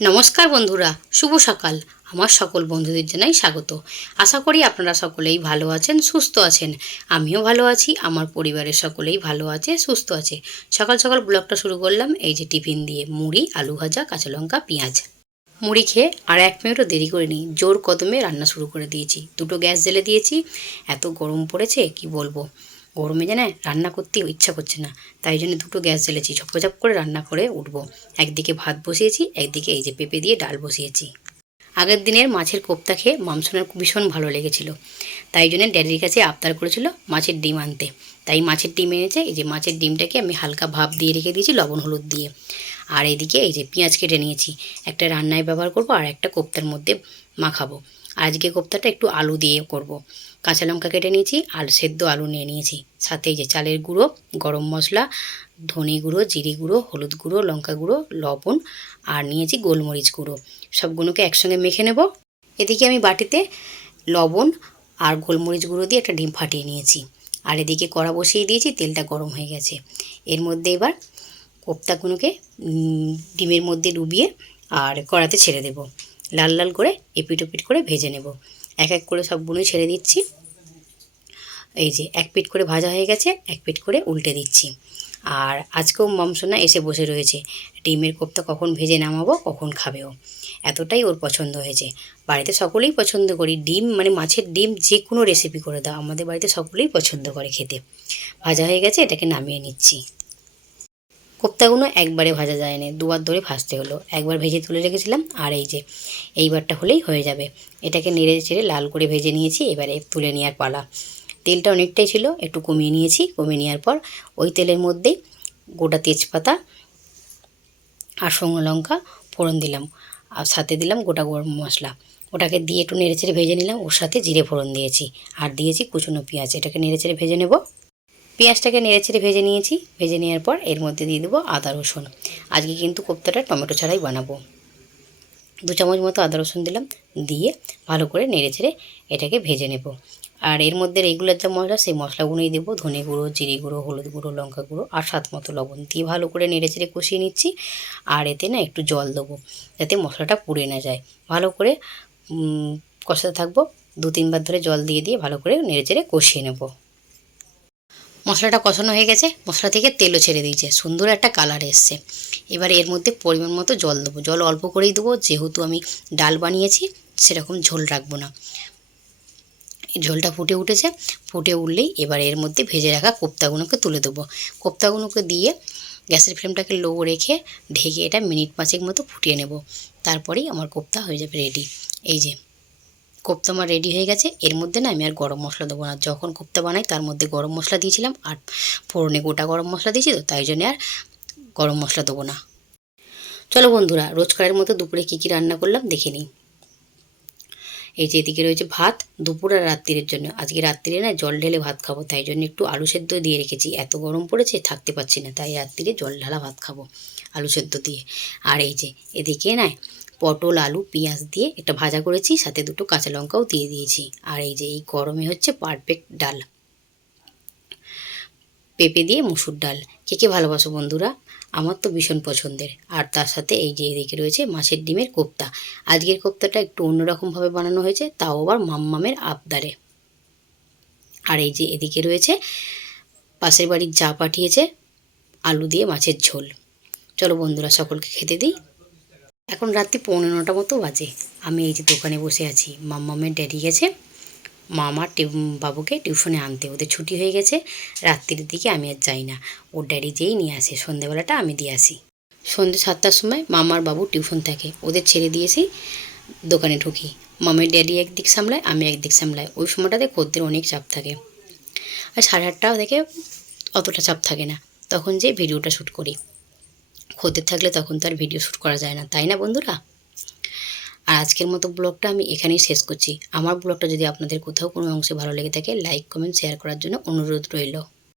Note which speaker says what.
Speaker 1: নমস্কার বন্ধুরা, শুভ সকাল। আমার সকল বন্ধুদের জানাই স্বাগত। আশা করি আপনারা সকলেই ভালো আছেন, সুস্থ আছেন। আমিও ভালো আছি, আমার পরিবারের সকলেই ভালো আছে, সুস্থ আছে। সকাল সকাল ব্লগটা শুরু করলাম, এই যে টিফিন দিয়ে মুড়ি, আলু ভাজা, কাঁচা লঙ্কা, পেঁয়াজ। মুড়ি খেয়ে আর এক মিনিটও দেরি করিনি, জোর কদমে রান্না শুরু করে দিয়েছি। দুটো গ্যাস জ্বেলে দিয়েছি, এত গরম পড়েছে, কি বলব? গরমে জানে রান্না করতে ইচ্ছা করছে না। তাই জন্য দুটো গ্যাস জ্বেলেছি ঝপঝপ করে রান্না করে উঠবো। একদিকে ভাত বসিয়েছি, একদিকে এই যে পেঁপে দিয়ে ডাল বসিয়েছি। আগের দিনের মাছের কোপ্তা খেয়ে মামসোনার ভীষণ ভালো লেগেছিল। তাই জন্য ড্যাডির কাছে আবদার করেছিল মাছের ডিম আনতে। তাই মাছের ডিম এনেছে, এই যে মাছের ডিমটাকে আমি হালকা ভাপ দিয়ে রেখে দিয়েছি লবণ হলুদ দিয়ে। আর এদিকে এই যে পেঁয়াজ কেটে নিয়েছি, একটা রান্নায় ব্যবহার করব আর একটা কোপ্তার মধ্যে মাখাবো। আজকে কোপ্তাটা একটু আলু দিয়ে করব। কাঁচা লঙ্কা কেটে নিয়েছি, আর সেদ্ধ আলু নিয়ে নিয়েছি। সাথে যে চালের গুঁড়ো, গরম মশলা, ধনে গুঁড়ো, জিরে গুঁড়ো, হলুদ গুঁড়ো, লঙ্কা গুঁড়ো, লবণ, আর নিয়েছি গোলমরিচ গুঁড়ো। সবগুলোকে একসঙ্গে মেখে নেব। এদিকে আমি বাটিতে লবণ আর গোলমরিচ গুঁড়ো দিয়ে একটা ডিম ফাটিয়ে নিয়েছি। আর এদিকে কড়া বসিয়ে দিয়েছি, তেলটা গরম হয়ে গেছে। এর মধ্যে এবার কোপ্তাগুলোকে ডিমের মধ্যে ডুবিয়ে আর কড়াতে ছেড়ে দেব। লাল লাল করে এপিট ওপিট করে ভেজে নেব। এক এক করে সবগুলোই ছেড়ে দিচ্ছি। এই যে, এক পিট করে ভাজা হয়ে গেছে, এক পিট করে উল্টে দিচ্ছি। আর আজকেও মামসোনা এসে বসে রয়েছে। ডিমের কোপ্তা কখন ভেজে নামাবো, কখন খাবেও। এতটাই ওর পছন্দ হয়েছে। বাড়িতে সকলেই পছন্দ করি। ডিম মানে মাছের ডিম যে কোনো রেসিপি করে দাও। আমাদের বাড়িতে সকলেই পছন্দ করে খেতে। ভাজা হয়ে গেছে, এটাকে নামিয়ে নিচ্ছি। কোপ্তাগুলো একবারে ভাজা যায় না দুবার ধরে ভাজতে হলো। একবার ভেজে তুলে রেখেছিলাম, আর এই যে, এইবারটা হলেই হয়ে যাবে। এটাকে নেড়ে চেড়ে লাল করে ভেজে নিয়েছি, এবারে তুলে নেওয়ার পালা। তেলটা অনেকটাই ছিল, একটু কমিয়ে নিয়েছি। কমিয়ে নেওয়ার পর ওই তেলের মধ্যেই গোটা তেজপাতা আর শুকনো লঙ্কা ফোড়ন দিলাম। আর সাথে দিলাম গোটা গরম মশলা। ওটাকে দিয়ে একটু নেড়েচেড়ে ভেজে নিলাম, ওর সাথে জিরে ফোড়ন দিয়েছি। আর দিয়েছি কুচনো পেঁয়াজ, এটাকে নেড়েচেড়ে ভেজে নেব। পেঁয়াজটাকে নেড়েচেড়ে ভেজে নিয়েছি। ভেজে নেওয়ার পর এর মধ্যে দিয়ে দেবো আদা, রসুন। আজকে কিন্তু কোপ্তাটা টমেটো ছাড়াই বানাবো। দু চামচ মতো আদা, রসুন দিলাম। দিয়ে ভালো করে নেড়েচেড়ে এটাকে ভেজে নেব। আর এর মধ্যে রেগুলার যা মশলা, সেই মশলাগুলোই দেবো। ধনে গুঁড়ো, জিরে গুঁড়ো, হলুদ গুঁড়ো, লঙ্কা গুঁড়ো আর স্বাদ মতো লবণ দিয়ে ভালো করে নেড়েচেড়ে কষিয়ে নিচ্ছি। আর এতে না একটু জল দেবো যাতে মশলাটা পুড়ে না যায়। ভালো করে কষাতে থাকব। দু তিনবার ধরে জল দিয়ে দিয়ে ভালো করে নেড়ে চেড়ে কষিয়ে নেব। মশলাটা কষানো হয়ে গেছে, মশলা থেকে তেলও ছেড়ে দিয়েছে। সুন্দর একটা কালার এসছে। এবার এর মধ্যে পরিমাণ মতো জল দেবো। জল অল্প করেই দেবো, যেহেতু আমি ডাল বানিয়েছি, সেরকম ঝোল রাখব না। ঝোলটা ফুটে উঠেছে, ফুটে উঠলেই এবার এর মধ্যে ভেজে রাখা কোপ্তাগুলোকে তুলে দেবো। কোপ্তাগুলোকে দিয়ে গ্যাসের ফ্লেমটাকে লো রেখে ঢেকে এটা মিনিট পাঁচেক মতো ফুটিয়ে নেব। তারপরেই আমার কোপ্তা হয়ে যাবে রেডি এই যে কোপ্তা আমার রেডি হয়ে গেছে। এর মধ্যে না আমি আর গরম মশলা দেবো না। যখন কোপ্তা বানাই তার মধ্যে গরম মশলা দিয়েছিলাম আর ফোড়নে গোটা গরম মশলা দিয়েছি তো তাই জন্য আর গরম মশলা দেবো না। চলো বন্ধুরা, রোজকারের মতো দুপুরে কী কী রান্না করলাম দেখে নিই। এই যে এদিকে রয়েছে ভাত, দুপুর আর রাত্রির জন্য। আজকে রাত্রিরে না জল ঢেলে ভাত খাব, তাই জন্য একটু আলু সেদ্ধ দিয়ে রেখেছি। এত গরম পড়েছে, থাকতে পারছি না, তাই রাত্রিরে জল ঢালা ভাত খাব, আলু সেদ্ধ দিয়ে। আর এই যে এদিকে না পটল, আলু, পেঁয়াজ দিয়ে একটা ভাজা করেছি, সাথে দুটো কাঁচা লঙ্কাও দিয়ে দিয়েছি। আর এই যে এই গরমে হচ্ছে পারফেক্ট ডাল। পেঁপে দিয়ে মুসুর ডাল। কে কে ভালোবাসো বন্ধুরা? আমার তো ভীষণ পছন্দের। আর তার সাথে এই যে এদিকে রয়েছে মাছের ডিমের কোপ্তা। আজকের কোপ্তাটা একটু অন্যরকমভাবে বানানো হয়েছে, তাও আবার মাম্মামের আবদারে। আর এই যে এদিকে রয়েছে, পাশের বাড়ির যা পাঠিয়েছে, আলু দিয়ে মাছের ঝোল। চলো বন্ধুরা, সকলকে খেতে দিই। এখন রাত্রি পৌনে নটা মতো বাজে। আমি এই যে দোকানে বসে আছি, মাম্মামের ড্যাডি গেছে। মামা বাবুকে টিউশনে আনতে। ওদের ছুটি হয়ে গেছে। রাত্রির দিকে আমি আর যাই না। ওর ড্যাডি যেই নিয়ে আসে, সন্ধেবেলাটা আমি দিয়ে আসি। সন্ধ্যে সাতটার সময় মামার বাবু টিউশন থাকে। ওদের ছেড়ে দিয়েছি দোকানে ঢুকি। মামের ড্যাডি একদিক সামলায়, আমি একদিক সামলাই। ওই সময়টাতে খদ্দের অনেক চাপ থাকে। আর সাড়ে আটটা থেকে অতটা চাপ থাকে না। তখন যে ভিডিওটা শ্যুট করি। খদ্দের থাকলে তখন তো আর ভিডিও শ্যুট করা যায় না। তাই না বন্ধুরা? আর আজকের মতো ব্লগটা আমি এখানেই শেষ করছি। আমার ব্লগটা যদি আপনাদের কোথাও কোনো অংশে ভালো লেগে থাকে লাইক কমেন্ট শেয়ার করার জন্য অনুরোধ রইল।